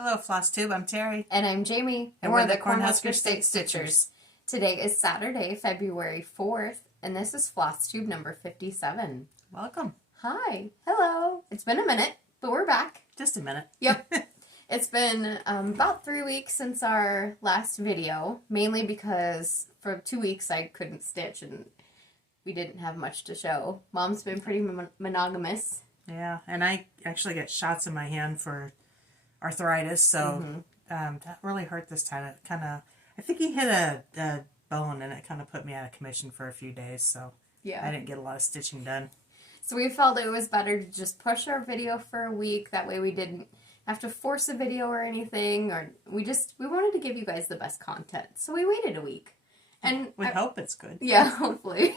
Hello, Flosstube. I'm Terry. And I'm Jamie. And we're the Cornhusker Steak Stitchers. Today is Saturday, February 4th, and this is Flosstube number 57. Welcome. Hi. Hello. It's been a minute, but we're back. Just a minute. Yep. It's been about 3 weeks since our last video, mainly because for 2 weeks I couldn't stitch and we didn't have much to show. Mom's been pretty monogamous. Yeah, and I actually got shots in my hand for arthritis, so that really hurt this time. It kind of, I think he hit a bone and it kind of put me out of commission for a few days, so yeah, I didn't get a lot of stitching done. So we felt it was better to just push our video for a week. That way we didn't have to force a video or anything, or we wanted to give you guys the best content. So we waited a week. And we hope it's good. Yeah, hopefully.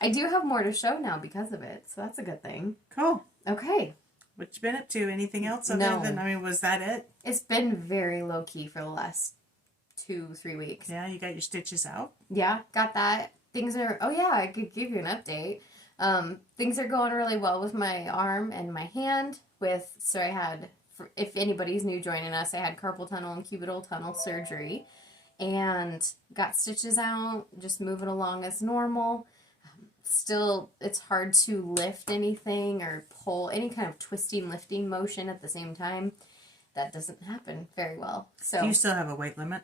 I do have more to show now because of it, so that's a good thing. Cool. Okay. What you been up to? Anything else other than, was that it? It's been very low-key for the last 2-3 weeks. Yeah, you got your stitches out? Yeah, got that. Things are, I could give you an update. Things are going really well with my arm and my hand. So I had, if anybody's new joining us, I had carpal tunnel and cubital tunnel surgery. And got stitches out, just moving along as normal. Still, it's hard to lift anything or pull any kind of twisting, lifting motion at the same time. That doesn't happen very well. So, do you still have a weight limit?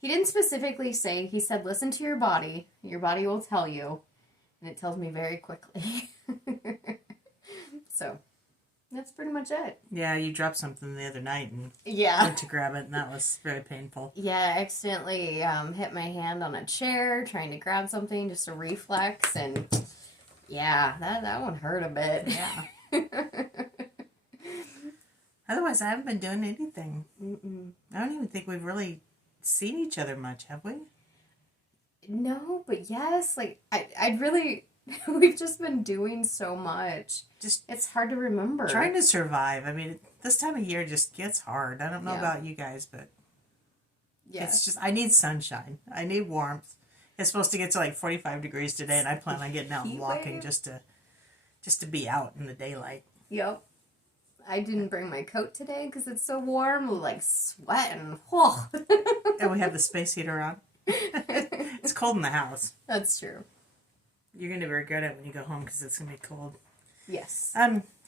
He didn't specifically say. He said, listen to your body. Your body will tell you. And it tells me very quickly. So, that's pretty much it. Yeah, you dropped something the other night and went to grab it, and that was very painful. Yeah, I accidentally hit my hand on a chair trying to grab something, just a reflex, and yeah, that one hurt a bit. Yeah. Otherwise, I haven't been doing anything. I don't even think we've really seen each other much, have we? No, but yes, like, I'd really... We've just been doing so much. It's hard to remember. Trying to survive. I mean, this time of year just gets hard. I don't know about you guys, but it's just, I need sunshine. I need warmth. It's supposed to get to like 45 degrees today, and I plan on getting out and walking just to be out in the daylight. Yep. I didn't bring my coat today because it's so warm. I'm like sweating. Whoa. And we have the space heater on. It's cold in the house. That's true. You're going to regret it when you go home because it's going to be cold. Yes.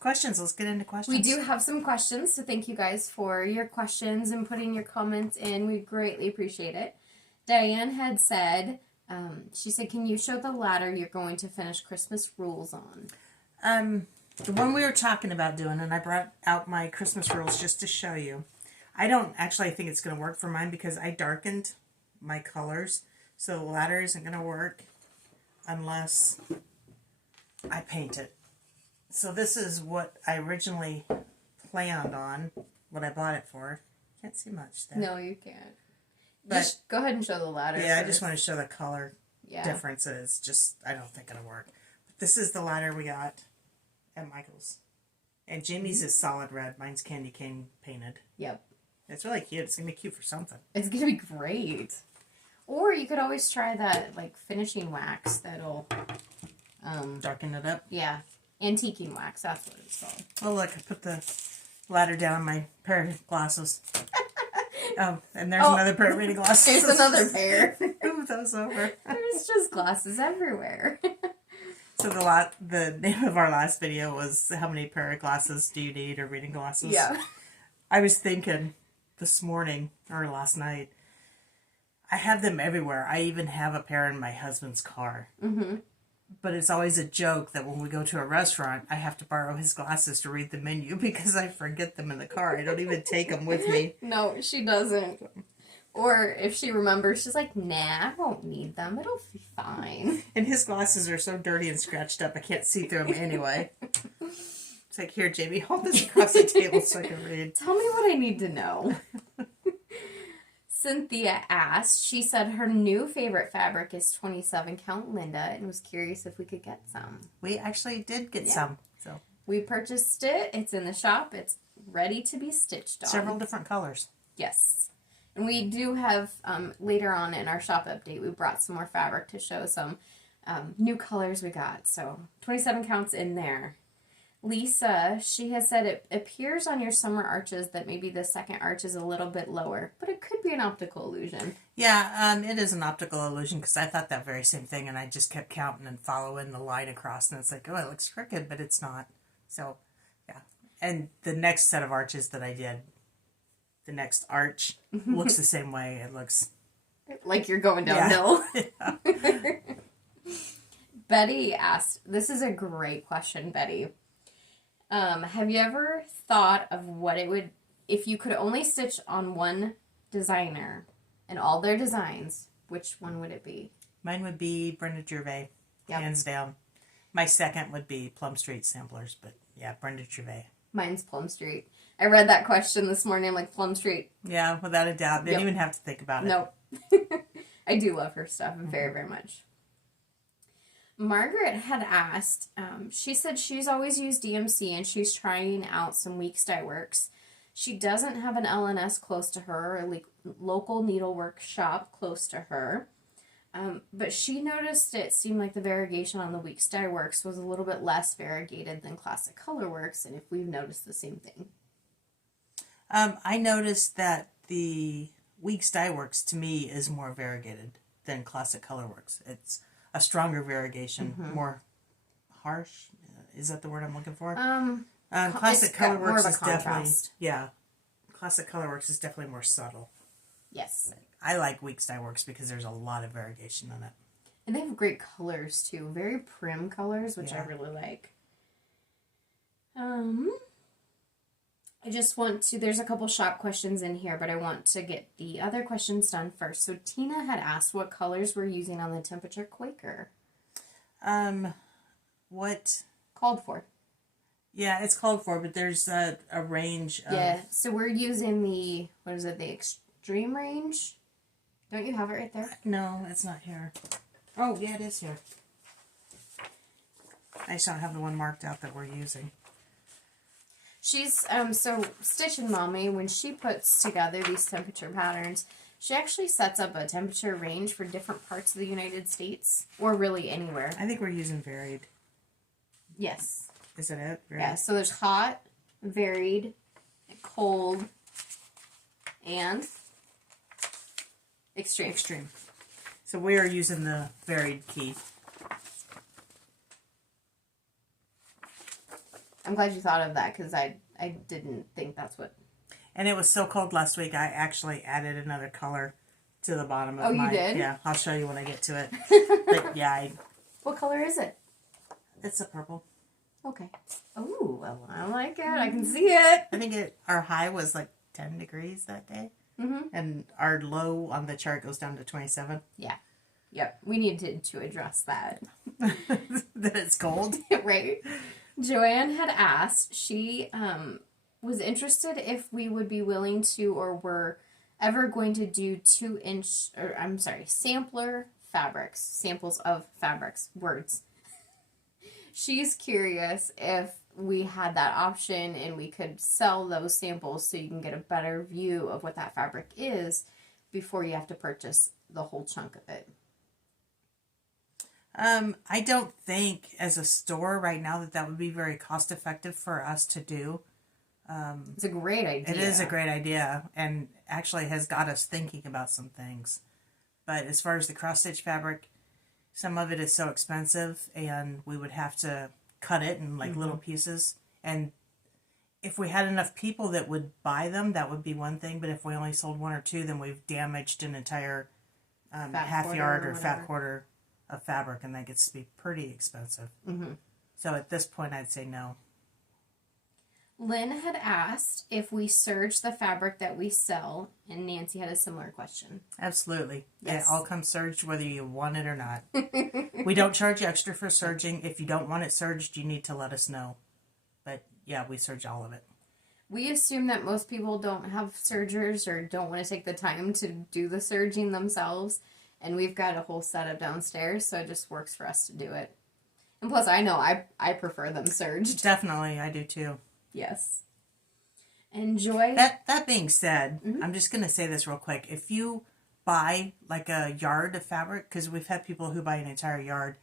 Questions. Let's get into questions. We do have some questions, so thank you guys for your questions and putting your comments in. We greatly appreciate it. Diane had said, she said, can you show the ladder you're going to finish Christmas rules on? The one we were talking about doing, and I brought out my Christmas rules just to show you. I don't actually think it's going to work for mine because I darkened my colors, so the ladder isn't going to work unless I paint it. So this is what I originally planned on, what I bought it for. Can't see much there. No, you can't. But just go ahead and show the ladder. Yeah, first. I just want to show the color differences. Just, I don't think it'll work. But this is the ladder we got at Michael's. And Jamie's is solid red. Mine's candy cane painted. Yep. It's really cute. It's going to be cute for something. It's going to be great. Or you could always try that, like, finishing wax that'll... darken it up? Yeah. Antiquing wax, that's what it's called. Oh, look, I put the ladder down on my pair of glasses. Oh, and there's another pair of reading glasses. There's another pair. Move those over. There's just glasses everywhere. So the name of our last video was, how many pair of glasses do you need, or reading glasses? Yeah. I was thinking this morning, or last night, I have them everywhere. I even have a pair in my husband's car. Mm-hmm. But it's always a joke that when we go to a restaurant, I have to borrow his glasses to read the menu because I forget them in the car. I don't even take them with me. No, she doesn't. Or if she remembers, she's like, nah, I won't need them. It'll be fine. And his glasses are so dirty and scratched up, I can't see through them anyway. It's like, here, Jamie, hold this across the table so I can read. Tell me what I need to know. Cynthia asked, she said her new favorite fabric is 27 count Linda and was curious if we could get some. We actually did get some. So we purchased it. It's in the shop. It's ready to be stitched on. Several different colors. Yes. And we do have, later on in our shop update, we brought some more fabric to show some new colors we got. So 27 counts in there. Lisa, she has said it appears on your summer arches that maybe the second arch is a little bit lower, but it could be an optical illusion. Yeah, it is an optical illusion because I thought that very same thing, and I just kept counting and following the line across, and it's like, oh, it looks crooked, but it's not. So, yeah. And the next set of arches that I did, the next arch looks the same way. It looks like you're going downhill. Yeah. Betty asked, this is a great question, Betty. Have you ever thought of what it would, if you could only stitch on one designer and all their designs, which one would it be? Mine would be Brenda Gervais, hands down. My second would be Plum Street Samplers, but yeah, Brenda Gervais. Mine's Plum Street. I read that question this morning. I'm like, Plum Street. Yeah, without a doubt. Didn't even have to think about it. Nope. I do love her stuff very, very much. Margaret had asked, she said she's always used DMC and she's trying out some Weeks Dye Works. She doesn't have an LNS close to her, or local needlework shop close to her. But she noticed it seemed like the variegation on the Weeks Dye Works was a little bit less variegated than Classic Color Works, and if we've noticed the same thing. I noticed that the Weeks Dye Works to me is more variegated than Classic Color Works. It's a stronger variegation, more harsh. Is that the word I'm looking for? Classic Color Works is definitely, Classic Color Works is definitely more subtle. Yes. I like Weeks Dye Works because there's a lot of variegation in it. And they have great colors too, very prim colors, which I really like. I just want to, there's a couple shop questions in here, but I want to get the other questions done first. So Tina had asked what colors we're using on the Temperature Quaker. What? Called for. Yeah, it's called for, but there's a range of... Yeah, so we're using the, what is it, the extreme range? Don't you have it right there? No, it's not here. Oh, yeah, it is here. I just don't have the one marked out that we're using. She's, so Stitchin' Mommy, when she puts together these temperature patterns, she actually sets up a temperature range for different parts of the United States, or really anywhere. I think we're using varied. Yes. Is it it? Varied? Yeah, so there's hot, varied, cold, and extreme. Extreme. So we are using the varied key. I'm glad you thought of that, because I didn't think that's what... And it was so cold last week, I actually added another color to the bottom of my... Oh, you did? Yeah, I'll show you when I get to it. But yeah, What color is it? it's a purple. Okay. Oh, well, I like it. I can see it. I think our high was like 10 degrees that day. Mm-hmm. And our low on the chart goes down to 27. Yeah. Yep. We needed to address that. That it's cold. Right. Joanne had asked, she was interested if we would be willing to, or were ever going to do sampler fabrics, samples of fabrics, words. She's curious if we had that option and we could sell those samples so you can get a better view of what that fabric is before you have to purchase the whole chunk of it. I don't think as a store right now that would be very cost effective for us to do. It's a great idea. It is a great idea and actually has got us thinking about some things. But as far as the cross stitch fabric, some of it is so expensive and we would have to cut it in like little pieces. And if we had enough people that would buy them, that would be one thing. But if we only sold one or two, then we've damaged an entire half yard or fat quarter of fabric, and that gets to be pretty expensive. So at this point, I'd say no. Lynn had asked if we serge the fabric that we sell, and Nancy had a similar question. Absolutely. Yes. It all comes serged whether you want it or not. We don't charge extra for serging. If you don't want it serged, you need to let us know. But yeah, we serge all of it. We assume that most people don't have sergers or don't want to take the time to do the serging themselves, and we've got a whole setup downstairs, so it just works for us to do it. And plus, I know I prefer them serged. Definitely, I do too. Yes. Enjoy. That being said, I'm just going to say this real quick. If you buy like a yard of fabric, because we've had people who buy an entire yard,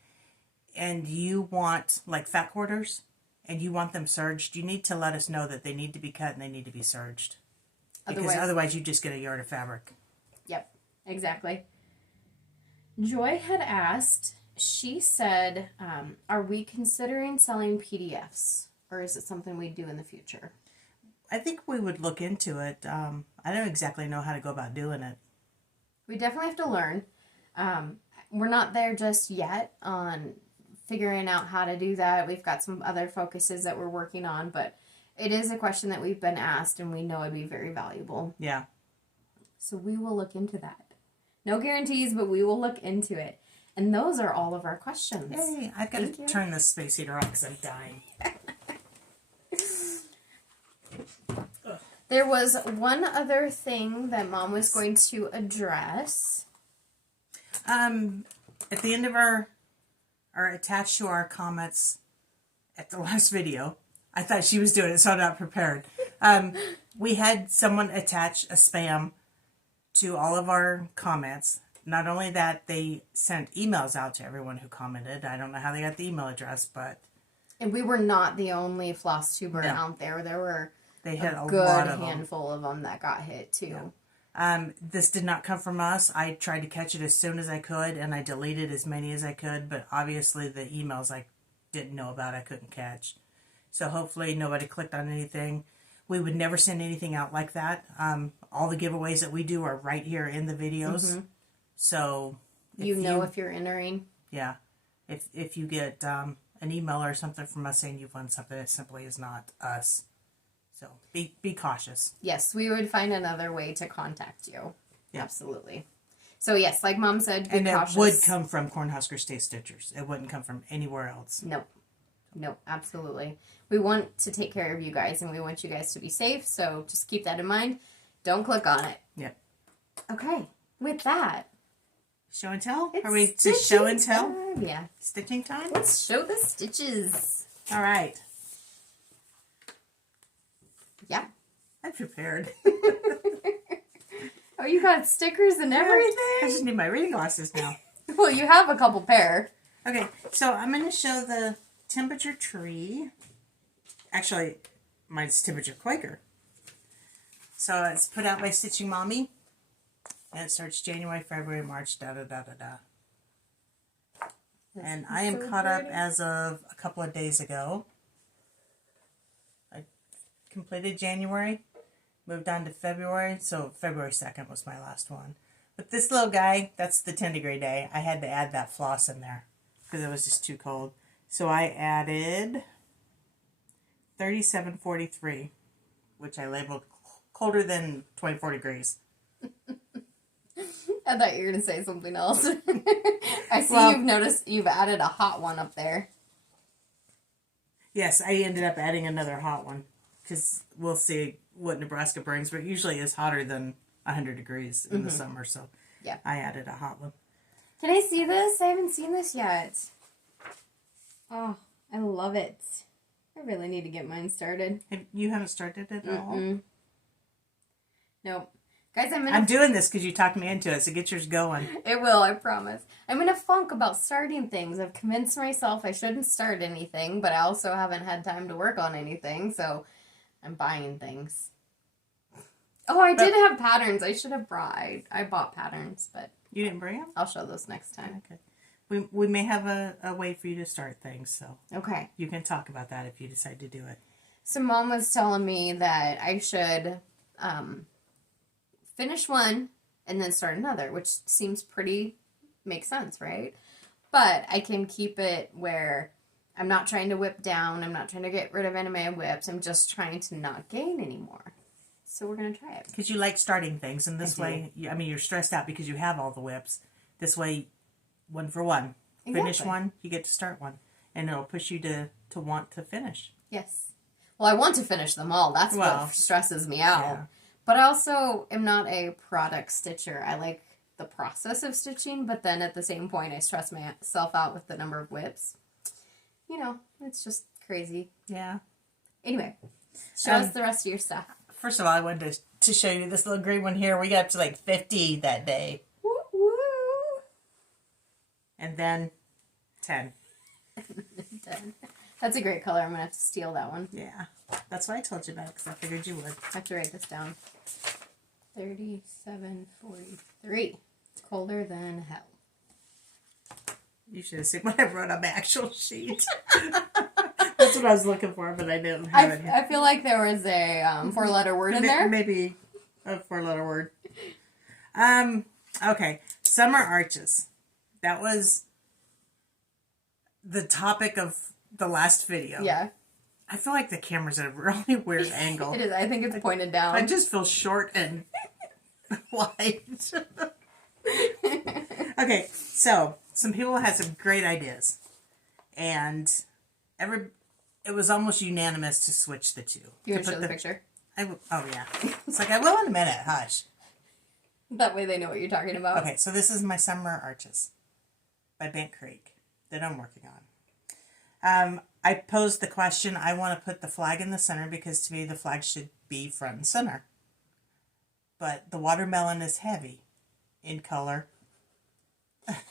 and you want like fat quarters, and you want them serged, you need to let us know that they need to be cut and they need to be serged. Because otherwise you just get a yard of fabric. Yep, exactly. Joy had asked, she said, are we considering selling PDFs? Or is it something we do in the future? I think we would look into it. I don't exactly know how to go about doing it. We definitely have to learn. We're not there just yet on figuring out how to do that. We've got some other focuses that we're working on, but it is a question that we've been asked and we know it'd be very valuable. Yeah. So we will look into that. No guarantees, but we will look into it. And those are all of our questions. Yay, I've got to turn this space heater on because I'm dying. There was one other thing that Mom was going to address. At the end of our attached to our comments at the last video, I thought she was doing it, so I'm not prepared. We had someone attach a spam to all of our comments. Not only that, they sent emails out to everyone who commented. I don't know how they got the email address, but... And we were not the only Flosstuber out there. There were they had a good lot of handful of them that got hit, too. Yeah. This did not come from us. I tried to catch it as soon as I could, and I deleted as many as I could, but obviously the emails I didn't know about, I couldn't catch. So hopefully nobody clicked on anything. We would never send anything out like that. All the giveaways that we do are right here in the videos. Mm-hmm. So if you're entering. Yeah. If you get an email or something from us saying you've won something, it simply is not us. So be cautious. Yes, we would find another way to contact you. Yeah. Absolutely. So yes, like Mom said, be cautious. It would come from Cornhusker State Stitchers. It wouldn't come from anywhere else. Nope, absolutely. We want to take care of you guys, and we want you guys to be safe, so just keep that in mind. Don't click on it. Yep. Okay, with that. Show and tell? Are we to show and tell? Time. Yeah. Stitching time? Let's show the stitches. All right. Yeah. I'm prepared. Oh, you got stickers and everything? I just need my reading glasses now. Well, you have a couple pair. Okay, so I'm going to show the temperature tree. Actually, mine's temperature Quaker. So it's put out by Stitching Mommy. And it starts January, February, March, da-da-da-da-da. And I am caught up as of a couple of days ago. I completed January, moved on to February, so February 2nd was my last one. But this little guy, that's the 10 degree day. I had to add that floss in there because it was just too cold. So I added 3743, which I labeled colder than 24 degrees. I thought you were going to say something else. I see you've added a hot one up there. Yes, I ended up adding another hot one because we'll see what Nebraska brings, but it usually is hotter than 100 degrees in the summer, so yeah, I added a hot one. Can I see this? I haven't seen this yet. Oh, I love it. I really need to get mine started. You haven't started it at all? Nope. Guys, I'm doing this because you talked me into it, so get yours going. It will, I promise. I'm in a funk about starting things. I've convinced myself I shouldn't start anything, but I also haven't had time to work on anything, so I'm buying things. Oh, I did have patterns. I should have brought. I bought patterns, but... You didn't bring them? I'll show those next time. Okay. We may have a way for you to start things, so... Okay. You can talk about that if you decide to do it. So Mom was telling me that I should... finish one and then start another, which seems makes sense, right? But I can keep it where I'm not trying to whip down, I'm not trying to get rid of any of my whips, I'm just trying to not gain anymore. So we're going to try it. Because you like starting things, and this way, you're stressed out because you have all the whips. This way, one for one. Exactly. Finish one, you get to start one. And it'll push you to want to finish. Yes. Well, I want to finish them all. That's what stresses me out. Yeah. But I also am not a product stitcher. I like the process of stitching, but then at the same point, I stress myself out with the number of whips. It's just crazy. Yeah. Anyway, show us the rest of your stuff. First of all, I wanted to show you this little green one here. We got up to like 50 that day. Woo woo! And then 10. 10. That's a great color. I'm going to have to steal that one. Yeah. That's why I told you about it, because I figured you would. I have to write this down. 3743. It's colder than hell. You should have seen what I wrote on my actual sheet. That's what I was looking for, but I didn't have it here. I feel like there was a 4-letter word in there. Maybe a 4-letter word. Okay. Summer arches. That was the topic of the last video. Yeah. I feel like the camera's at a really weird angle. It is. I think it's pointed down. I just feel short and wide. Okay, so some people had some great ideas, and it was almost unanimous to switch the two. You want to show the picture? Oh yeah, it's like I will in a minute. Hush. That way they know what you're talking about. Okay, so this is my summer arches by Bent Creek that I'm working on. I posed the question. I want to put the flag in the center because to me the flag should be front and center. But the watermelon is heavy in color.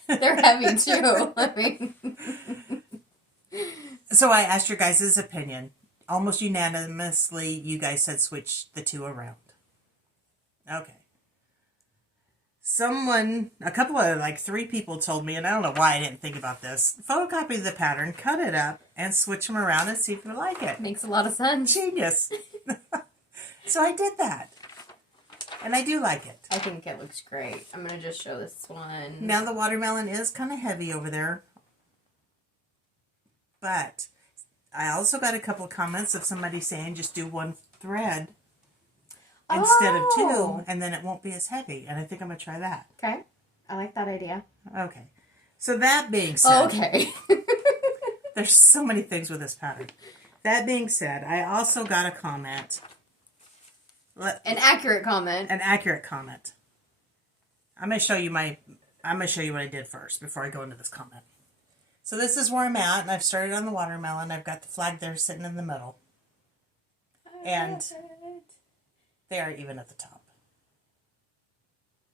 They're heavy too. I mean, so I asked your guys' opinion. Almost unanimously, you guys said switch the two around. Okay. A couple of, like 3 people told me, and I don't know why I didn't think about this, photocopy the pattern, cut it up, and switch them around and see if you like it. makes a lot of sense. Genius. So I did that. And I do like it. I think it looks great. I'm going to just show this one. Now the watermelon is kind of heavy over there. But I also got a couple of comments of somebody saying just do 1 thread instead of 2, and then it won't be as heavy. And I think I'm going to try that. Okay. I like that idea. Okay. So that being said... Okay. There's so many things with this pattern. That being said, I also got a comment... An accurate comment. An accurate comment. I'm going to show you what I did first before I go into this comment. So this is where I'm at, and I've started on the watermelon. I've got the flag there sitting in the middle. And they are even at the top.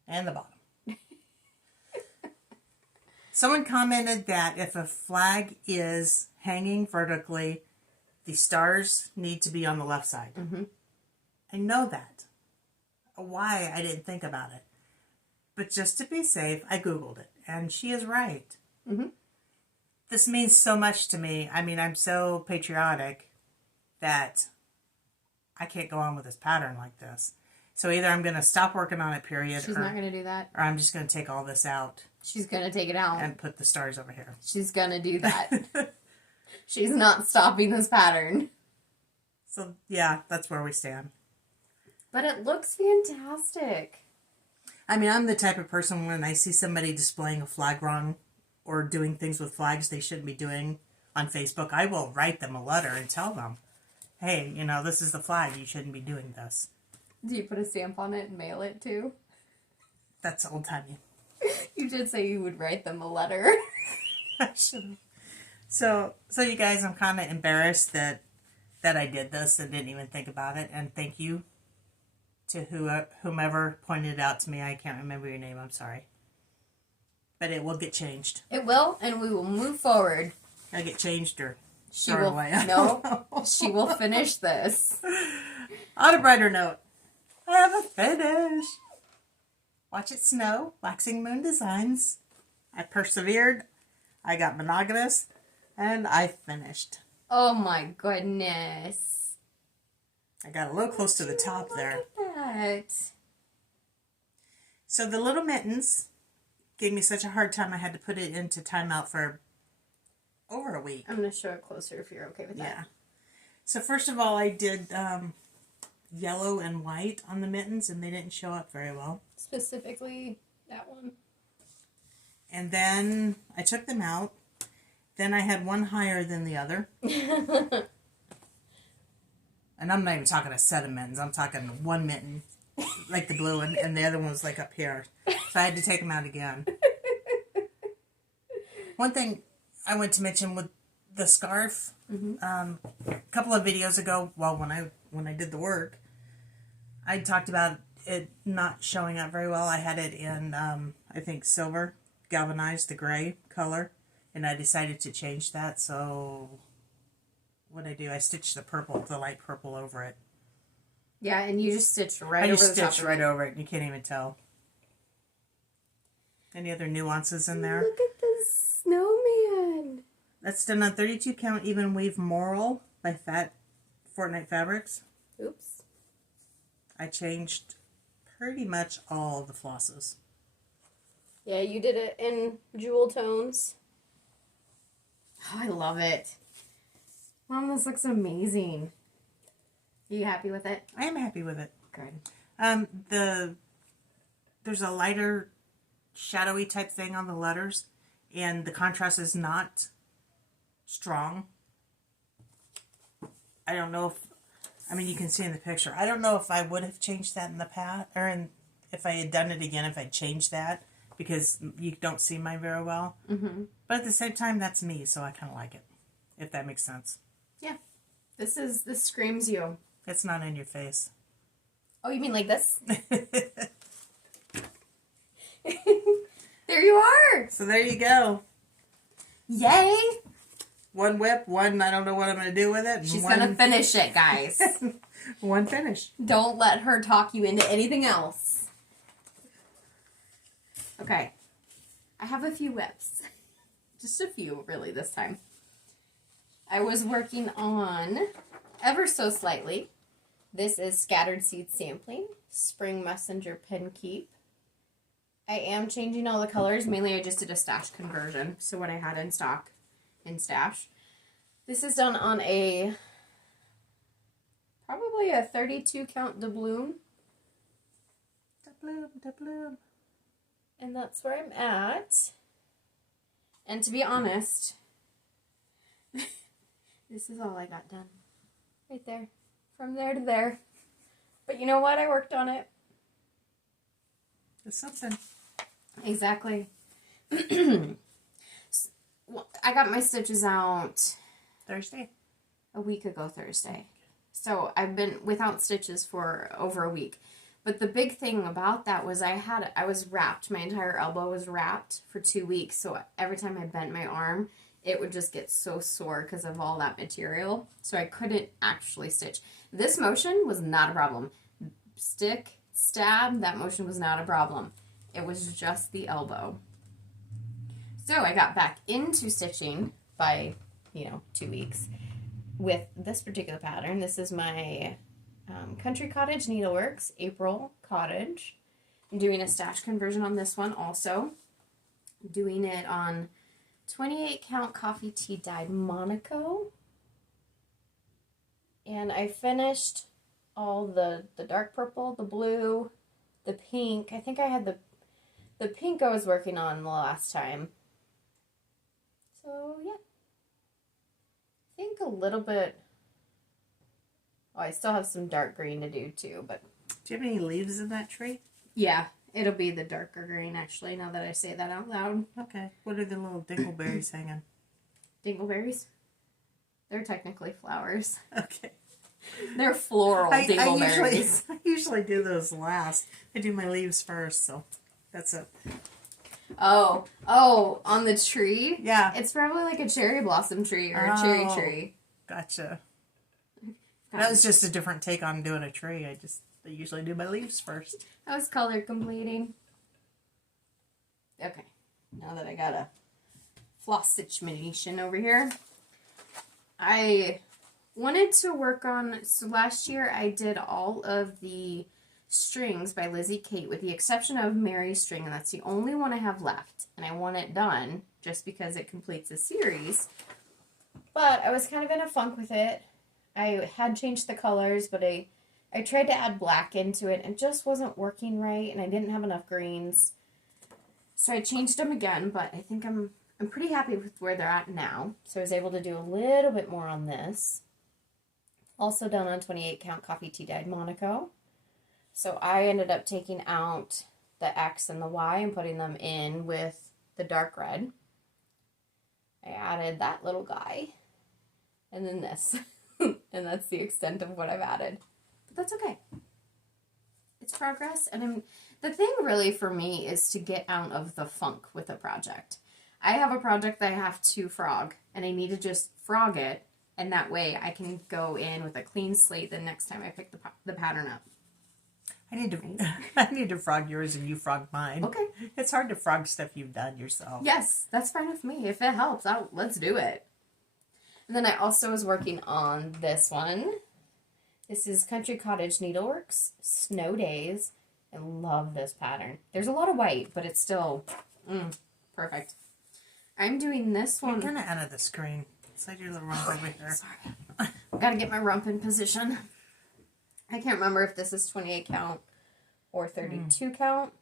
And the bottom. Someone commented that if a flag is hanging vertically, the stars need to be on the left side. Mm-hmm. I know that. Why I didn't think about it. But just to be safe, I Googled it. And she is right. Mm-hmm. This means so much to me. I mean, I'm so patriotic that I can't go on with this pattern like this. So either I'm going to stop working on it, period. She's not going to do that. Or I'm just going to take all this out. She's going to take it out. And put the stars over here. She's going to do that. She's not stopping this pattern. So, yeah, that's where we stand. But it looks fantastic. I mean, I'm the type of person when I see somebody displaying a flag wrong or doing things with flags they shouldn't be doing on Facebook, I will write them a letter and tell them, hey, this is the flag. You shouldn't be doing this. Do you put a stamp on it and mail it too? That's old-timey. You did say you would write them a letter. I should have. So you guys, I'm kind of embarrassed that I did this and didn't even think about it. And thank you to whomever pointed it out to me. I can't remember your name. I'm sorry. But it will get changed. It will, and we will move forward. It'll get changed or She thrown will. away. No, she will finish this. On a brighter note, I have a finish. Watch it snow. Waxing Moon Designs. I persevered. I got monogamous. And I finished. Oh my goodness. I got a little close to the top there. Look at that. So the little mittens gave me such a hard time I had to put it into timeout for over a week. I'm going to show it closer if you're okay with that. Yeah. So first of all, I did yellow and white on the mittens, and they didn't show up very well. Specifically, that one. And then I took them out. Then I had one higher than the other. And I'm not even talking a set of mittens. I'm talking one mitten, like the blue one, and the other one was like up here. So I had to take them out again. One thing I went to mention with the scarf, a couple of videos ago, well, when I did the work, I talked about it not showing up very well. I had it in, I think, silver, galvanized, the gray color, and I decided to change that, so what I do, I stitch the purple, the light purple over it. Yeah, and you just stitched right I over just the top stitch of right it. over it. You can't even tell. Any other nuances in there? Look at the snowman. That's done on 32 count even weave Moral by Fortnite Fabrics. Oops. I changed pretty much all the flosses. Yeah, you did it in jewel tones. Oh, I love it. Mom, this looks amazing. Are you happy with it? I am happy with it. Good. There's a lighter shadowy type thing on the letters, and the contrast is not strong. I don't know if, you can see in the picture. I don't know if I would have changed that in the past, if I had done it again, if I'd changed that, because you don't see mine very well. Mm-hmm. But at the same time, that's me, so I kind of like it, if that makes sense. Yeah. This screams you. It's not in your face. Oh, you mean like this? There you are! So there you go. Yay! One whip, one I don't know what I'm going to do with it. And She's one, gonna finish it, guys. one finish. Don't let her talk you into anything else. Okay. I have a few whips. Just a few, really, this time. I was working on, ever so slightly, this is Scattered Seed Sampling, Spring Messenger Pin Keep. I am changing all the colors. Mainly I just did a stash conversion. So what I had in stock in stash. This is done on probably a 32 count doubloon. Doubloon. And that's where I'm at. And to be honest, this is all I got done. Right there. From there to there. But you know what? I worked on it. It's something. Exactly. I got my stitches out Thursday. a week ago Thursday. So I've been without stitches for over a week. But the big thing about that was I was wrapped. My entire elbow was wrapped for 2 weeks. So every time I bent my arm, it would just get so sore because of all that material. So I couldn't actually stitch. This motion was not a problem. Stick, stab, that motion was not a problem. It was just the elbow. So I got back into stitching by, 2 weeks with this particular pattern. This is my Country Cottage Needleworks April Cottage. I'm doing a stash conversion on this one also. Doing it on 28 count coffee tea dyed Monaco. And I finished all the dark purple, the blue, the pink. I think I had the pink I was working on the last time. So, yeah. I think a little bit... Oh, I still have some dark green to do, too, but... Do you have any leaves in that tree? Yeah, it'll be the darker green, actually, now that I say that out loud. Okay. What are the little dingleberries hanging? Dingleberries? They're technically flowers. Okay. They're floral dingleberries. I usually do those last. I do my leaves first, so that's it. Oh, on the tree? Yeah. It's probably like a cherry blossom tree or a cherry tree. Gotcha. That was just a different take on doing a tree. I usually do my leaves first. I was color completing. Okay. Now that I got a floss situation over here, I wanted to work on, so last year I did all of the strings by Lizzie Kate with the exception of Mary's string, and that's the only one I have left. And I want it done just because it completes a series. But I was kind of in a funk with it. I had changed the colors, but I tried to add black into it and it just wasn't working right, and I didn't have enough greens. So I changed them again, but I think I'm pretty happy with where they're at now. So I was able to do a little bit more on this. Also done on 28 count coffee tea dyed Monaco. So I ended up taking out the X and the Y and putting them in with the dark red. I added that little guy. And then this. And that's the extent of what I've added. But that's okay. It's progress. And the thing really for me is to get out of the funk with a project. I have a project that I have to frog. And I need to just frog it And that way I can go in with a clean slate the next time I pick the pattern up. I need to frog yours and you frog mine. Okay. It's hard to frog stuff you've done yourself. Yes, that's fine with me. If it helps, let's do it. And then I also was working on this one. This is Country Cottage Needleworks Snow Days. I love this pattern. There's a lot of white, but it's still perfect. I'm doing this one. You're kind of out of the screen. Slide your little rump over here. Sorry. Gotta get my rump in position. I can't remember if this is 28 count or 32 count.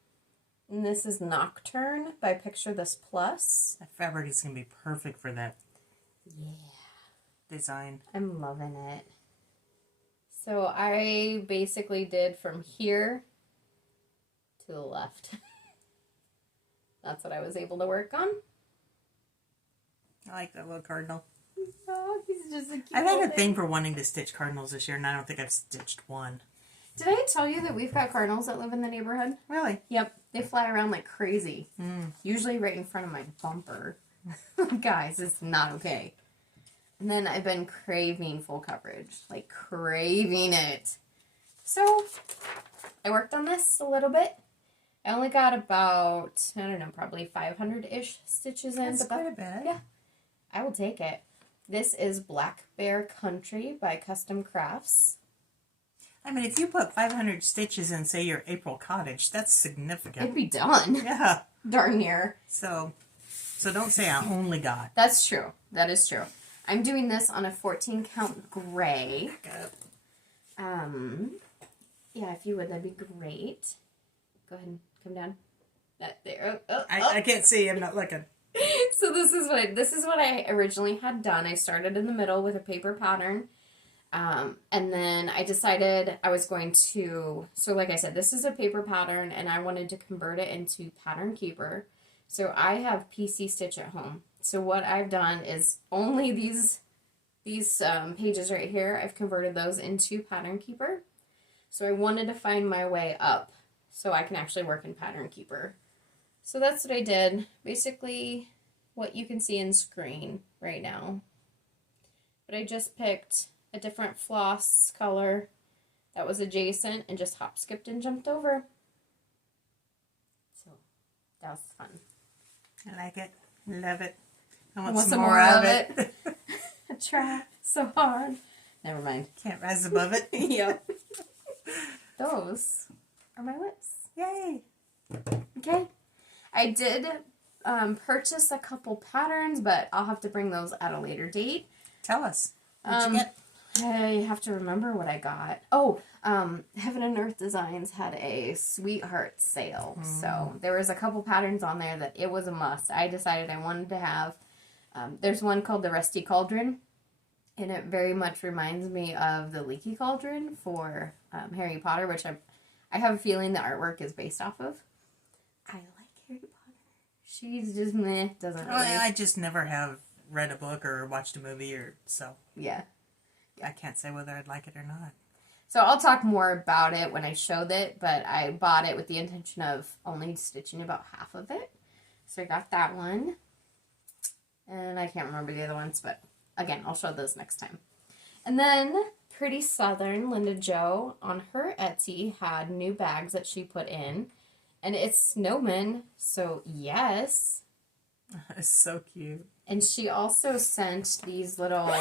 And this is Nocturne by Picture This Plus. That fabric is going to be perfect for that design. I'm loving it. So I basically did from here to the left. That's what I was able to work on. I like that little cardinal. Oh, he's just a cute I've had a thing. thing for wanting to stitch cardinals this year, and I don't think I've stitched one. Did I tell you that we've got cardinals that live in the neighborhood? Really? Yep. They fly around like crazy. Usually right in front of my bumper. Guys, it's not okay. And then I've been craving full coverage. Like, craving it. So, I worked on this a little bit. I only got about, I don't know, probably 500-ish stitches in. That's quite a bit. Yeah. I will take it. This is Black Bear Country by Custom Crafts. I mean, if you put 500 stitches in, say, your April cottage, that's significant. It'd be done. Yeah. Darn near. So don't say I only got. That's true. That is true. I'm doing this on a 14 count gray. Yeah, if you would, that'd be great. Go ahead and come down. There. I can't see. I'm not looking. So this is what I originally had done. I started in the middle with a paper pattern. And then I decided I was going to, so like I said, this is a paper pattern and I wanted to convert it into Pattern Keeper. So I have PC Stitch at home. So what I've done is only these pages right here, I've converted those into Pattern Keeper. So I wanted to find my way up so I can actually work in Pattern Keeper. So that's what I did. Basically what you can see in screen right now. But I just picked a different floss color that was adjacent and just hop, skipped, and jumped over. So that was fun. I like it. Love it. I Want want some some more of it. I try so hard. Never mind. Can't rise above it. Yep. Those are my lips. Yay. Okay. I did purchase a couple patterns, but I'll have to bring those at a later date. Tell us. What'd you get? I have to remember what I got. Oh, Heaven and Earth Designs had a sweetheart sale. So there was a couple patterns on there that it was a must. I decided I wanted to have. There's one called the Rusty Cauldron. And it very much reminds me of the Leaky Cauldron for Harry Potter, which I have a feeling the artwork is based off of. I like Harry Potter. She's just meh, doesn't really. I just never have read a book or watched a movie or so. Yeah. I can't say whether I'd like it or not. So I'll talk more about it when I showed it, but I bought it with the intention of only stitching about half of it. So I got that one. And I can't remember the other ones, but again, I'll show those next time. And then Pretty Southern, Linda Jo, on her Etsy, had new bags that she put in. And it's snowman, so yes. It's so cute. And she also sent these little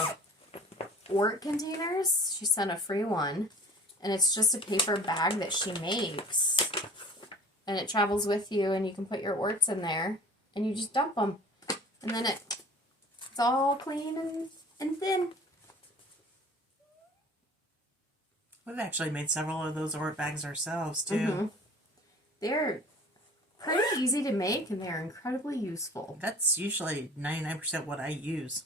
Ort containers. She sent a free one. And it's just a paper bag that she makes. And it travels with you, and you can put your Orts in there. And you just dump them. And then it's all clean and thin. We've actually made several of those Ort bags ourselves, too. They're pretty easy to make, and they're incredibly useful. That's usually 99% what I use.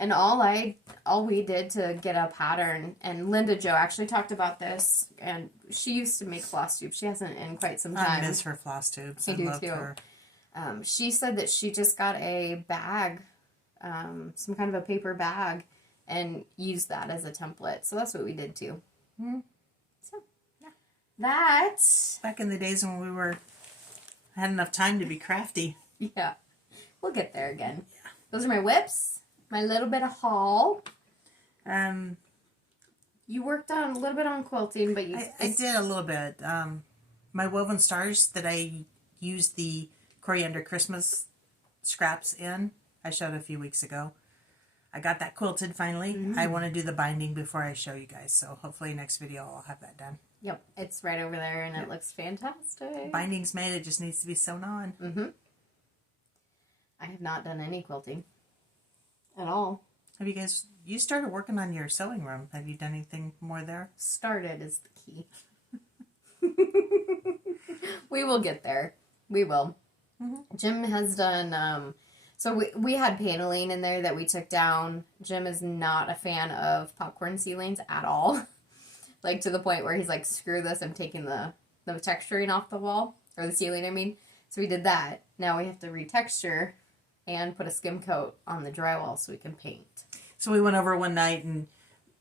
And all we did to get a pattern, and Linda Jo actually talked about this, and she used to make Flosstube. She hasn't in quite some time. I miss her Flosstubes. I do love too. her. She said that she just got a bag, some kind of a paper bag, and used that as a template. So that's what we did too. So yeah. That. Back in the days when we had enough time to be crafty. Yeah. We'll get there again. Yeah. Those are my whips. my little bit of haul. Um, You worked on a little bit on quilting, but I did a little bit. My woven stars that I used the coriander Christmas scraps in, I showed a few weeks ago. I got that quilted finally. I want to do the binding before I show you guys, so hopefully next video I'll have that done. Yep, it's right over there, and it looks fantastic. Binding's made, it just needs to be sewn on. Mm-hmm. I have not done any quilting at all. Have you started working on your sewing room? Have you done anything more there? Started is the key. We will get there. We will. Mm-hmm. Jim has done, so we had paneling in there that we took down. Jim is not a fan of popcorn ceilings at all. Like, to the point where he's like, screw this, I'm taking the texturing off the wall, or the ceiling, I mean. So we did that. Now we have to retexture and put a skim coat on the drywall so we can paint. So we went over one night and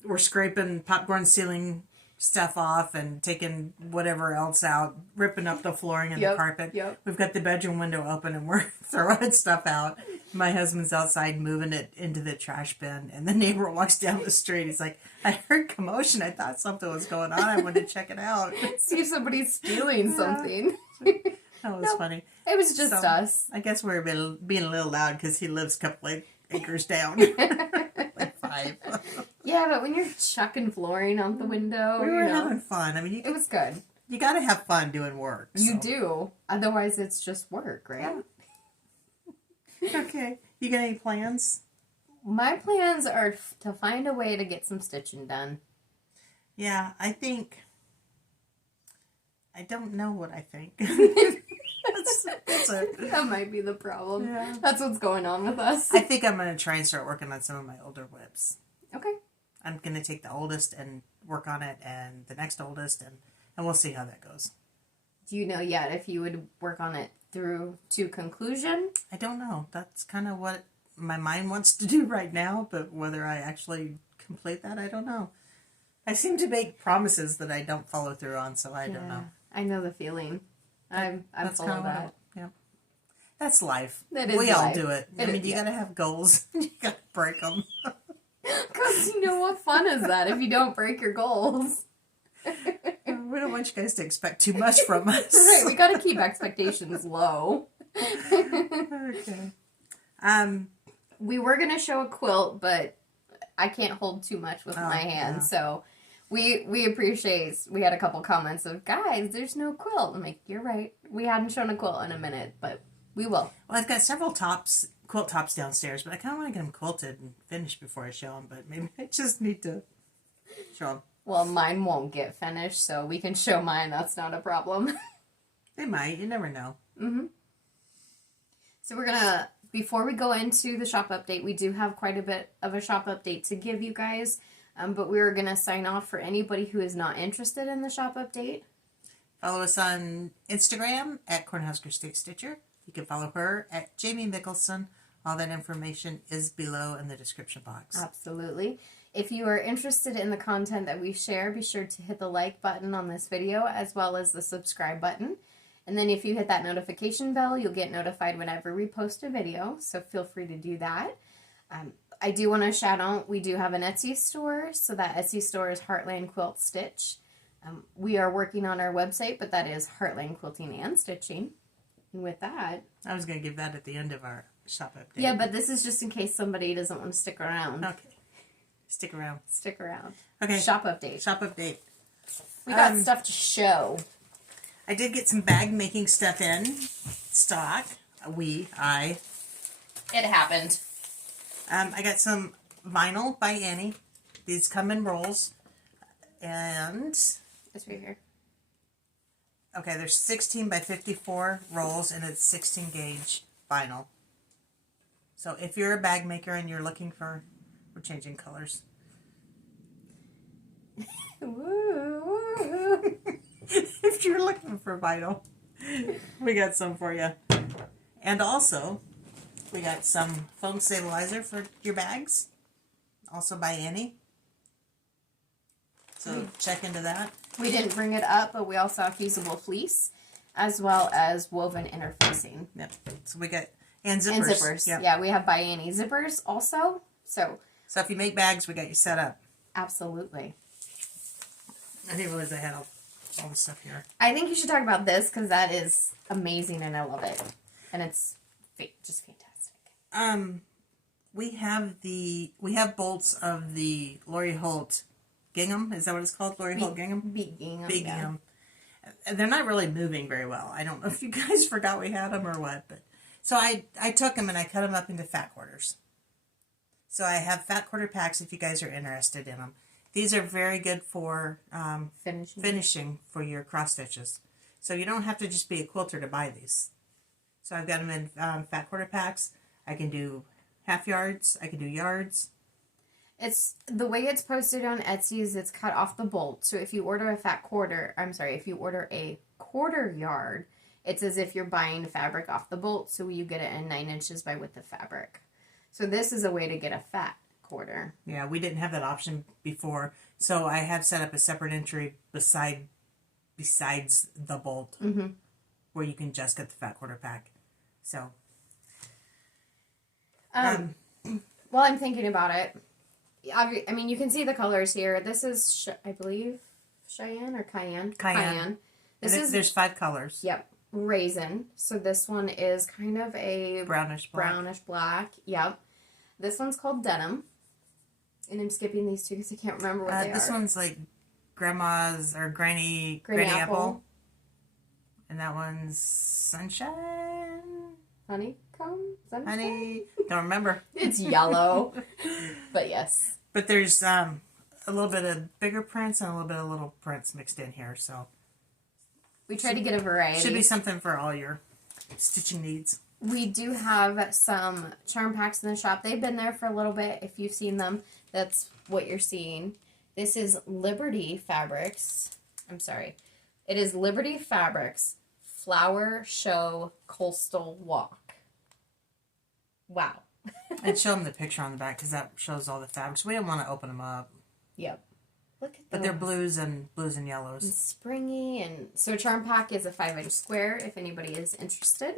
we're scraping popcorn ceiling stuff off and taking whatever else out, ripping up the flooring and the carpet. Yep. We've got the bedroom window open and we're throwing stuff out. My husband's outside moving it into the trash bin, and the neighbor walks down the street. He's like, I heard commotion. I thought something was going on. I wanted to check it out. See if somebody's stealing something. That was funny. It was just us. I guess we're being a little loud because he lives a couple of acres down. Like 5. Yeah, but when you're chucking flooring out the window, we were having fun. I mean, it was good. You got to have fun doing work. So. You do. Otherwise, it's just work, right? Yeah. Okay. You got any plans? My plans are to find a way to get some stitching done. Yeah, I don't know what I think. That might be the problem. Yeah. That's what's going on with us. I think I'm going to try and start working on some of my older whips. Okay. I'm going to take the oldest and work on it, and the next oldest, and we'll see how that goes. Do you know yet if you would work on it through to conclusion? I don't know. That's kind of what my mind wants to do right now, but whether I actually complete that, I don't know. I seem to make promises that I don't follow through on, so I don't know. I know the feeling. I'm full of that. Yeah. That's life. That is we all life. do it. I mean, you got to have goals. You got to break them. Because you know what fun is that if you don't break your goals? We don't want you guys to expect too much from us. Right, we got to keep expectations low. Okay. We were going to show a quilt, but I can't hold too much with my hand, so we appreciate, we had a couple comments of, guys, there's no quilt. I'm like, you're right. We hadn't shown a quilt in a minute, but we will. Well, I've got several quilt tops downstairs, but I kind of want to get them quilted and finished before I show them, but maybe I just need to show them. Well, mine won't get finished, so we can show mine. That's not a problem. They might. You never know. Mm-hmm. So we're going to, before we go into the shop update, we do have quite a bit of a shop update to give you guys, but we're going to sign off for anybody who is not interested in the shop update. Follow us on Instagram at Cornhusker State Stitcher. You can follow her at Jamie Mickelson. All that information is below in the description box. Absolutely. If you are interested in the content that we share, be sure to hit the like button on this video as well as the subscribe button. And then if you hit that notification bell, you'll get notified whenever we post a video, so feel free to do that. I do want to shout out, we do have an Etsy store, so that Etsy store is Heartland Quilt Stitch. We are working on our website, but that is Heartland Quilting and Stitching. And with that... I was going to give that at the end of our shop update. Yeah, but this is just in case somebody doesn't want to stick around. Okay. Stick around. Stick around. Okay. Shop update. Shop update. We got stuff to show. I did get some bag making stuff in stock. It happened. I got some vinyl by Annie. These come in rolls. And... It's right here. Okay, there's 16 by 54 rolls, and it's 16 gauge vinyl. So if you're a bag maker and you're looking for... We're changing colors. If you're looking for vinyl, we got some for you. And also, we got some foam stabilizer for your bags. Also by Annie. So check into that. We didn't bring it up, but we also have fusible fleece, as well as woven interfacing. Yep. So we got... And zippers. And zippers. Yep. Yeah, we have by Annie zippers also. So if you make bags, we got you set up. absolutely. I didn't realize I had all the stuff here. I think you should talk about this because that is amazing and I love it. And it's just fantastic. We have bolts of the Lori Holt gingham. Is that what it's called? Lori Holt gingham? Big gingham. Big gingham. They're not really moving very well. I don't know if you guys forgot we had them or what, but so I took them and I cut them up into fat quarters. So I have fat quarter packs if you guys are interested in them. These are very good for finishing for your cross stitches. So you don't have to just be a quilter to buy these. So I've got them in fat quarter packs. I can do half yards. I can do yards. It's the way it's posted on Etsy is it's cut off the bolt. So if you order if you order a quarter yard, it's as if you're buying fabric off the bolt. So you get it in 9 inches by width of fabric. So this is a way to get a fat quarter. Yeah, we didn't have that option before. So I have set up a separate entry besides the bolt where you can just get the fat quarter pack. So. While I'm thinking about it, I mean, you can see the colors here. This is, I believe, Cheyenne or Cayenne? Cayenne. There's 5 colors. Yep. Raisin. So this one is kind of a brownish black. Yep. This one's called Denim. And I'm skipping these two because I can't remember what they are. This one's like Grandma's or Granny Apple. And that one's Sunshine? Honeycomb? Sunshine? Honey. Don't remember. It's yellow. But yes. But there's a little bit of bigger prints and a little bit of little prints mixed in here. So we try to get a variety. Should be something for all your stitching needs. We do have some charm packs in the shop. They've been there for a little bit. If you've seen them, that's what you're seeing. This is Liberty Fabrics. I'm sorry. It is Liberty Fabrics Flower Show Coastal Walk. Wow. And show them the picture on the back because that shows all the fabrics. We don't want to open them up. Yep. Look at But they're blues and yellows. And springy. And so charm pack is a 5-inch square if anybody is interested.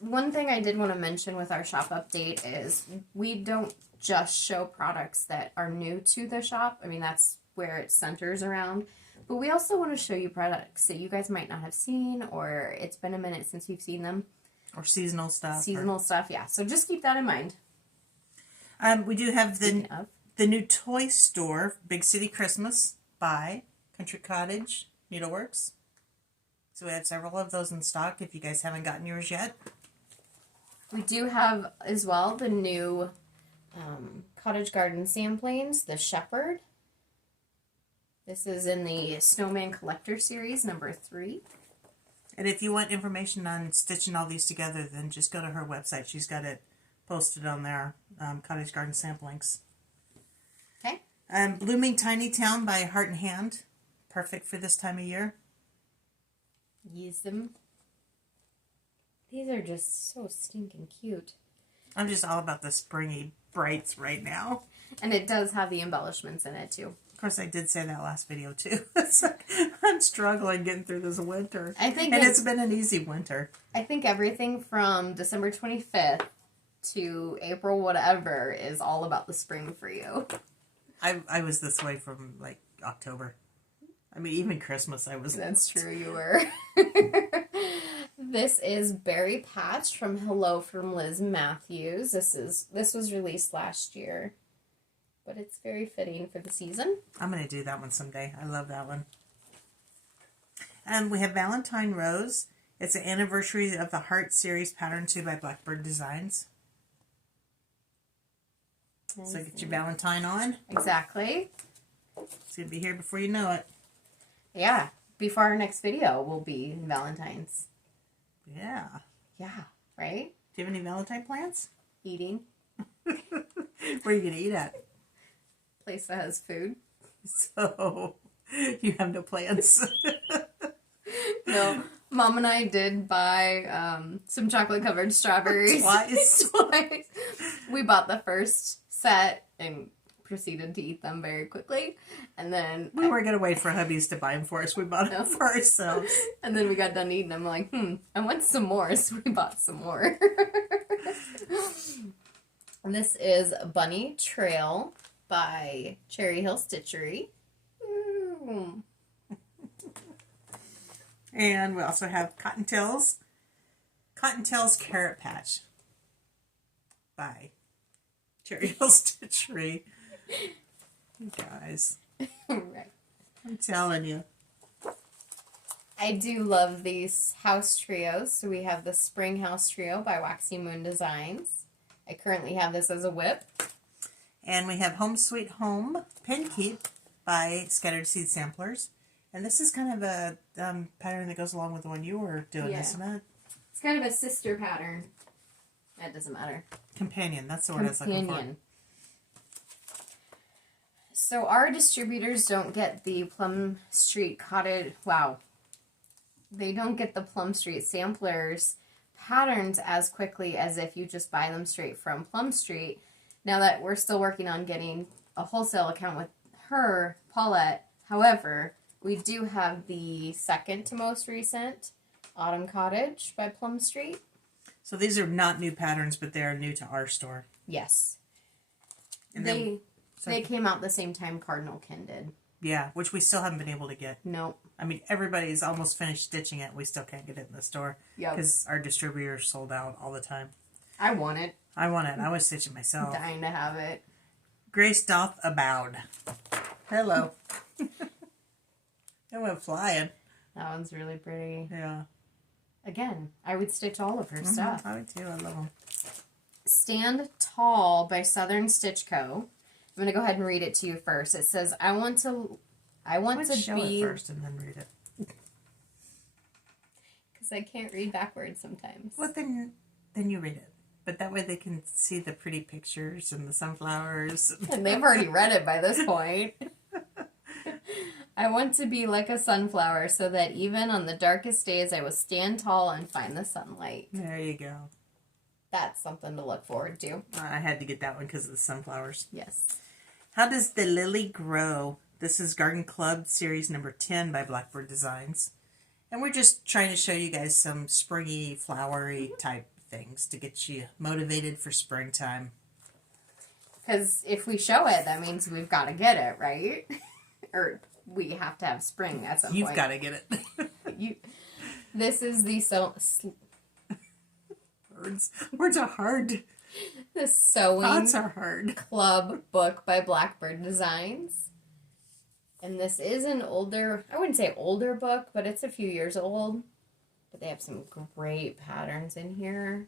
One thing I did want to mention with our shop update is we don't just show products that are new to the shop. I mean, that's where it centers around. But we also want to show you products that you guys might not have seen or it's been a minute since you've seen them. Or seasonal stuff. Seasonal stuff, yeah. So just keep that in mind. We do have the new toy store, Big City Christmas, by Country Cottage Needleworks. So we have several of those in stock if you guys haven't gotten yours yet. We do have, as well, the new Cottage Garden samplings, the Shepherd. This is in the Snowman Collector Series, number 3. And if you want information on stitching all these together, then just go to her website. She's got it posted on there, Cottage Garden Samplings. Okay. Blooming Tiny Town by Heart and Hand. Perfect for this time of year. Use them. These are just so stinking cute. I'm just all about the springy brights right now. And it does have the embellishments in it, too. Of course, I did say that last video, too. It's like, I'm struggling getting through this winter. And it's been an easy winter. I think everything from December 25th to April whatever is all about the spring for you. I was this way from, like, October. I mean, even Christmas I was... That's true, you were. This is Berry Patch from Hello from Liz Matthews. This was released last year. But it's very fitting for the season. I'm going to do that one someday. I love that one. And we have Valentine Rose. It's an anniversary of the Heart Series Pattern 2 by Blackbird Designs. Nice. So get your Valentine on. Exactly. It's going to be here before you know it. Yeah. Before our next video will be Valentine's. Yeah. Yeah. Right? Do you have any Valentine plans? Eating. Where are you going to eat at? Place that has food. So, you have no plans. No. Mom and I did buy some chocolate-covered strawberries. Twice. We bought the first set and proceeded to eat them very quickly. And then... We were going to wait for hubbies to buy them for us. We bought them for ourselves. And then we got done eating them. I'm like, I want some more. So we bought some more. This is Bunny Trail by Cherry Hill Stitchery. Ooh. And we also have Cottontails Carrot Patch by Cherry Hill Stitchery. You guys. Right. I'm telling you. I do love these house trios. So we have the Spring House Trio by Waxy Moon Designs. I currently have this as a whip. And we have Home Sweet Home Pin Keep by Scattered Seed Samplers. And this is kind of a pattern that goes along with the one you were doing, isn't it? It's kind of a sister pattern. That doesn't matter. Companion, that's the word I was looking for. So our distributors don't get the Plum Street Cottage, they don't get the Plum Street Samplers patterns as quickly as if you just buy them straight from Plum Street. Now that we're still working on getting a wholesale account with her, Paulette, however, we do have the second to most recent Autumn Cottage by Plum Street. So these are not new patterns, but they are new to our store. Yes. And they came out the same time Cardinal Kin did. Yeah, which we still haven't been able to get. Nope. I mean, everybody's almost finished stitching it. We still can't get it in the store. Because our distributors sold out all the time. I want it. I want it. I was stitching myself. I'm dying to have it. Grace doth abound. Hello. It went flying. That one's really pretty. Yeah. Again, I would stitch all of her stuff. I would too. I love them. Stand Tall by Southern Stitch Co. I'm going to go ahead and read it to you first. It says, I want to show be... it first and then read it. Because I can't read backwards sometimes. Well, then you read it. But that way they can see the pretty pictures and the sunflowers. And they've already read it by this point. I want to be like a sunflower so that even on the darkest days I will stand tall and find the sunlight. There you go. That's something to look forward to. I had to get that one because of the sunflowers. Yes. How Does the Lily Grow? This is Garden Club Series number 10 by Blackbird Designs. And we're just trying to show you guys some springy, flowery type things to get you motivated for springtime. Because if we show it, that means we've got to get it, right? Or we have to have spring at some point. You've got to get it. This is the Words are hard. The Sewing Thoughts are hard. Club book by Blackbird Designs. And this is an older, I wouldn't say older book, but it's a few years old. But they have some great patterns in here.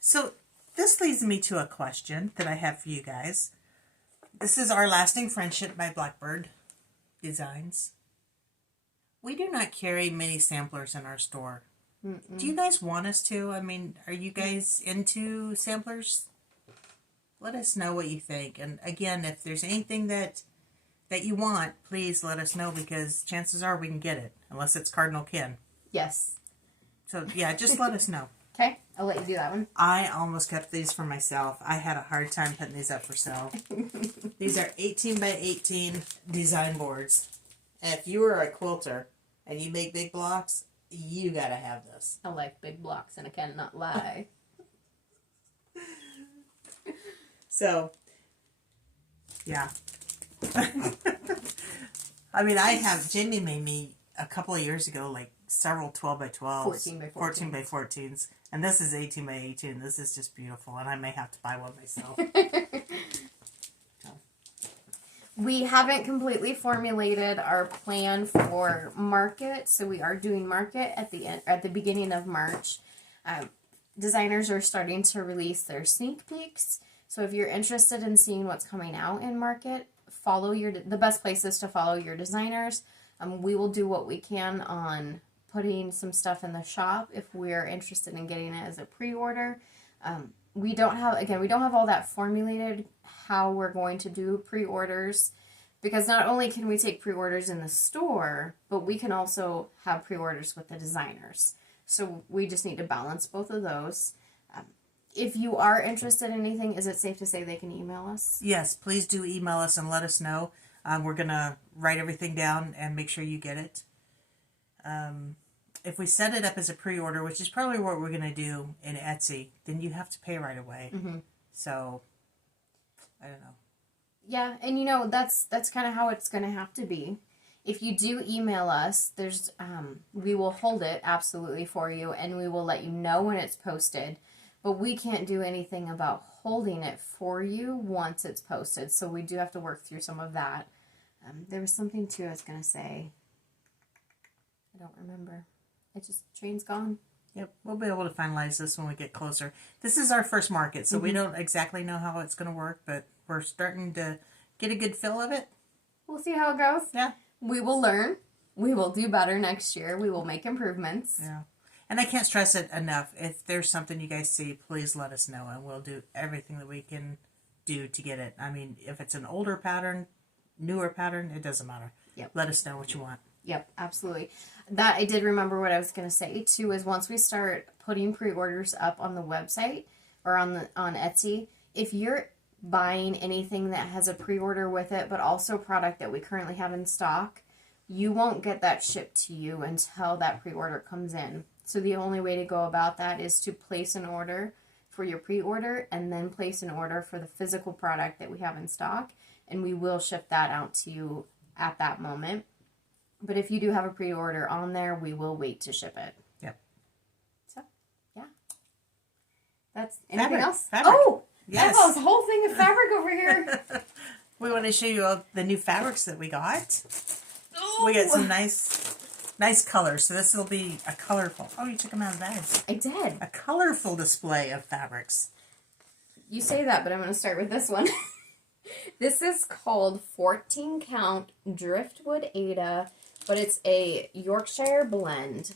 So this leads me to a question that I have for you guys. This is Our Lasting Friendship by Blackbird Designs. We do not carry many samplers in our store. Do you guys want us to? I mean, are you guys into samplers? Let us know what you think. And again, if there's anything that you want, please let us know because chances are we can get it. Unless it's Cardinal Kin. Yes. So, yeah, just let us know. Okay, I'll let you do that one. I almost kept these for myself. I had a hard time putting these up for sale. These are 18 by 18 design boards. And if you are a quilter and you make big blocks, you gotta have this. I like big blocks and I cannot lie. So, yeah. I mean, Jamie made me a couple of years ago, like several 12 by 12s. 14 by 14s. 14 by 14s. And this is 18 by 18. This is just beautiful. And I may have to buy one myself. We haven't completely formulated our plan for market, so we are doing market at the beginning of March. Designers are starting to release their sneak peeks, so if you're interested in seeing what's coming out in market, the best places to follow your designers. We will do what we can on putting some stuff in the shop if we're interested in getting it as a pre-order. We don't have all that formulated how we're going to do pre-orders because not only can we take pre-orders in the store, but we can also have pre-orders with the designers. So we just need to balance both of those. If you are interested in anything, is it safe to say they can email us? Yes, please do email us and let us know. We're going to write everything down and make sure you get it. if we set it up as a pre-order, which is probably what we're going to do in Etsy, then you have to pay right away. So, I don't know. Yeah, and that's kind of how it's going to have to be. If you do email us, there's we will hold it absolutely for you, and we will let you know when it's posted. But we can't do anything about holding it for you once it's posted. So we do have to work through some of that. There was something too I was going to say. I don't remember. Train's gone. Yep, we'll be able to finalize this when we get closer. This is our first market, so we don't exactly know how it's going to work, but we're starting to get a good feel of it. We'll see how it goes. Yeah. We will learn. We will do better next year. We will make improvements. Yeah. And I can't stress it enough. If there's something you guys see, please let us know, and we'll do everything that we can do to get it. I mean, if it's an older pattern, newer pattern, it doesn't matter. Yep. Let us know what you want. Yep, absolutely. That I did remember what I was going to say too is once we start putting pre-orders up on the website or on Etsy, if you're buying anything that has a pre-order with it, but also product that we currently have in stock, you won't get that shipped to you until that pre-order comes in. So the only way to go about that is to place an order for your pre-order and then place an order for the physical product that we have in stock, and we will ship that out to you at that moment. But if you do have a pre-order on there, we will wait to ship it. Yep. So, yeah. That's anything Fabric. else? Fabric. Oh! Yes. I have a whole thing of fabric over here. We want to show you all the new fabrics that we got. Oh. We got some nice colors. So this will be a colorful. Oh, you took them out of the bag. I did. A colorful display of fabrics. You say that, but I'm going to start with this one. This is called 14 count Driftwood Ada, but it's a Yorkshire blend.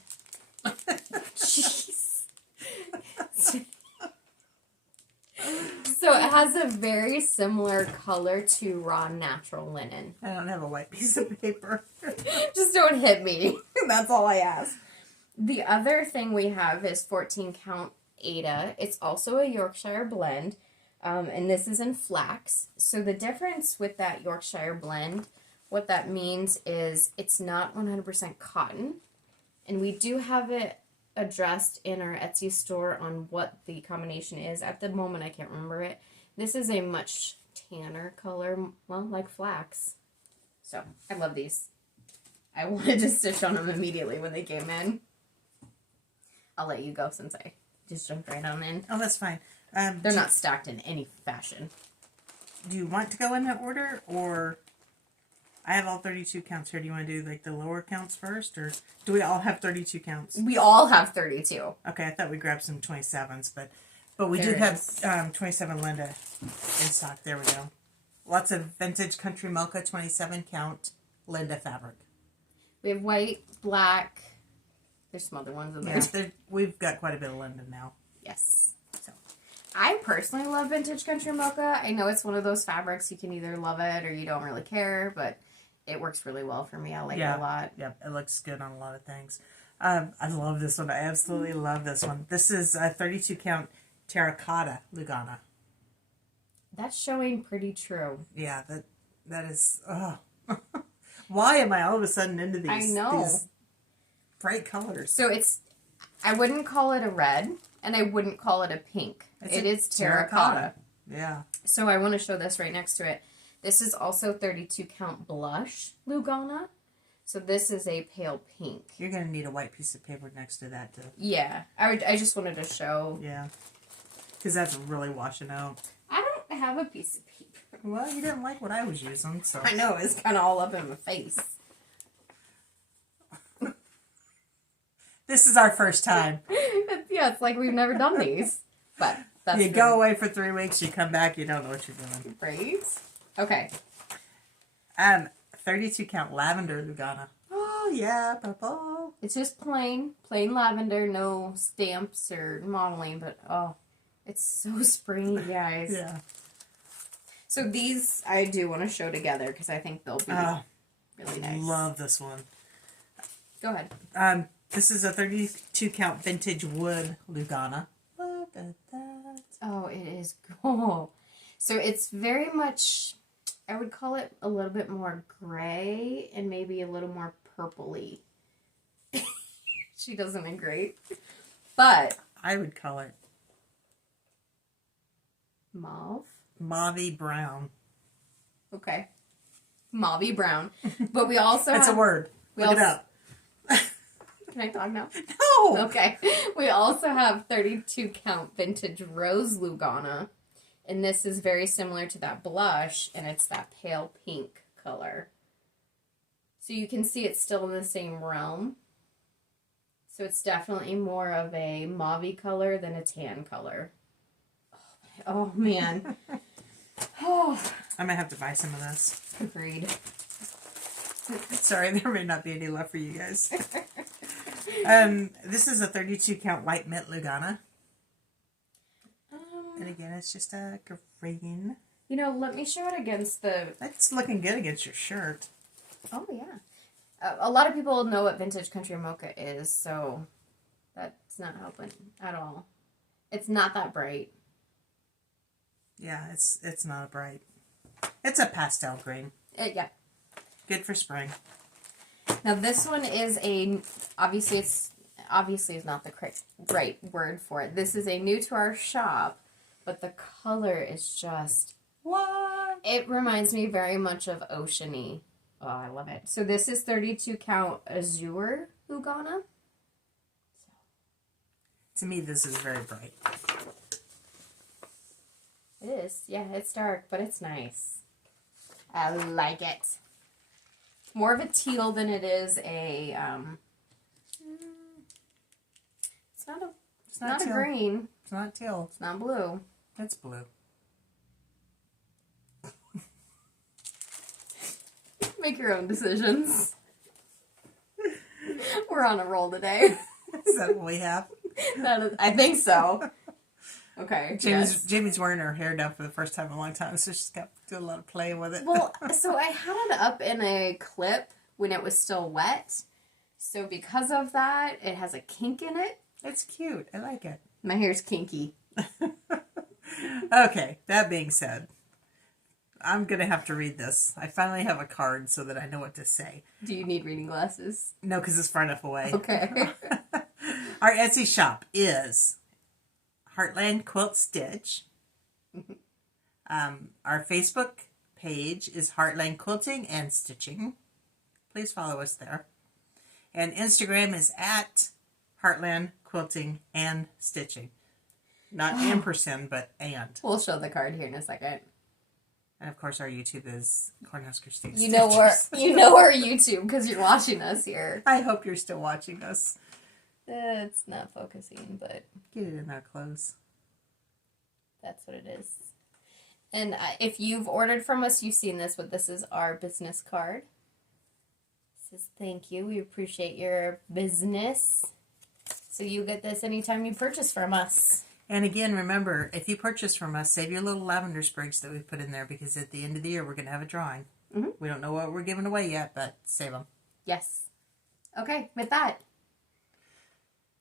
Jeez. So it has a very similar color to raw natural linen. I don't have a white piece of paper. Just don't hit me. That's all I ask. The other thing we have is 14 count Ada. It's also a Yorkshire blend. And this is in flax. So the difference with that Yorkshire blend, what that means is it's not 100% cotton. And we do have it addressed in our Etsy store on what the combination is. At the moment, I can't remember it. This is a much tanner color, well, like flax. So, I love these. I wanted to stitch on them immediately when they came in. I'll let you go since I just jumped right on in. Oh, that's fine. They're not stacked in any fashion. Do you want to go in that order, or I have all 32 counts here. Do you want to do like the lower counts first, or do we all have 32 counts? We all have 32. Okay, I thought we grabbed some 27s, but we There do it have 27 Linda in stock. There we go. Lots of vintage country mocha 27 count Linda fabric. We have white, black. There's some other ones in there. Yeah, we've got quite a bit of Linda now. Yes. So, I personally love vintage country mocha. I know it's one of those fabrics you can either love it or you don't really care, but it works really well for me. I like it a lot. Yeah, it looks good on a lot of things. I love this one. I absolutely love this one. This is a 32 count terracotta Lugana. That's showing pretty true. Yeah, that is. Oh. Why am I all of a sudden into these? I know. These bright colors. So I wouldn't call it a red, and I wouldn't call it a pink. It is terracotta. Yeah. So I want to show this right next to it. This is also 32 count blush Lugana. So this is a pale pink. You're going to need a white piece of paper next to that too. Yeah. I just wanted to show. Yeah. Because that's really washing out. I don't have a piece of paper. Well, you didn't like what I was using, so. I know, it's kind of all up in my face. This is our first time. Yeah, it's like we've never done these. But that's You go away for 3 weeks, you come back, you don't know what you're doing. Right? Okay. 32 count lavender Lugana. Oh, yeah, purple. It's just plain lavender, no stamps or modeling, but oh, it's so springy, guys. Yeah. So these I do want to show together because I think they'll be really nice. Love this one. Go ahead. This is a 32 count vintage wood Lugana. Look at that. Oh, it is cool. So it's very much, I would call it a little bit more gray and maybe a little more purpley. She doesn't agree. But I would call it mauve. Mauvey brown. Okay. Mauvey brown. But we also That's have... a word. Look it up. Can I talk now? No! Okay. We also have 32 count vintage rose Lugana. And this is very similar to that blush, and it's that pale pink color. So you can see it's still in the same realm. So it's definitely more of a mauve color than a tan color. Oh man. Oh. I'm going to have to buy some of this. Agreed. Sorry, there may not be any left for you guys. This is a 32 count white mint Lugana. And again, it's just a green. You know, let me show it against the... That's looking good against your shirt. Oh, yeah. A lot of people know what vintage country mocha is, so that's not helping at all. It's not that bright. Yeah, it's not bright. It's a pastel green. Yeah. Good for spring. Now this one is obviously is not the right word for it. This is a new to our shop, but the color is just... What? It reminds me very much of oceany. Oh, I love it. So this is 32 count Azure Lugana. To me, this is very bright. It is. Yeah, it's dark, but it's nice. I like it. More of a teal than it is a, it's not a teal. green. It's not teal. It's not blue. It's blue. Make your own decisions. We're on a roll today. Is that what we have? I think so. Okay. Jamie's wearing her hair down for the first time in a long time, so she's got to do a lot of playing with it. Well, so I had it up in a clip when it was still wet. So because of that, it has a kink in it. It's cute. I like it. My hair's kinky. Okay, that being said, I'm going to have to read this. I finally have a card so that I know what to say. Do you need reading glasses? No, because it's far enough away. Okay. Our Etsy shop is Heartland Quilt Stitch. Our Facebook page is Heartland Quilting and Stitching. Please follow us there. And Instagram is at Heartland Quilting and Stitching. Not ampersand, but and. We'll show the card here in a second. And of course, our YouTube is Cornhusker Steve. You know our YouTube because you're watching us here. I hope you're still watching us. It's not focusing, but Get it in our clothes. that's what it is. And if you've ordered from us, you've seen this, but this is our business card. It says thank you. We appreciate your business. So you get this anytime you purchase from us. And again, remember, if you purchase from us, save your little lavender sprigs that we put in there, because at the end of the year, we're going to have a drawing. Mm-hmm. We don't know what we're giving away yet, but save them. Yes. Okay, with that.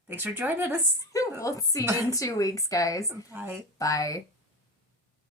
Thanks for joining us. We'll see you in 2 weeks, guys. Bye. Bye.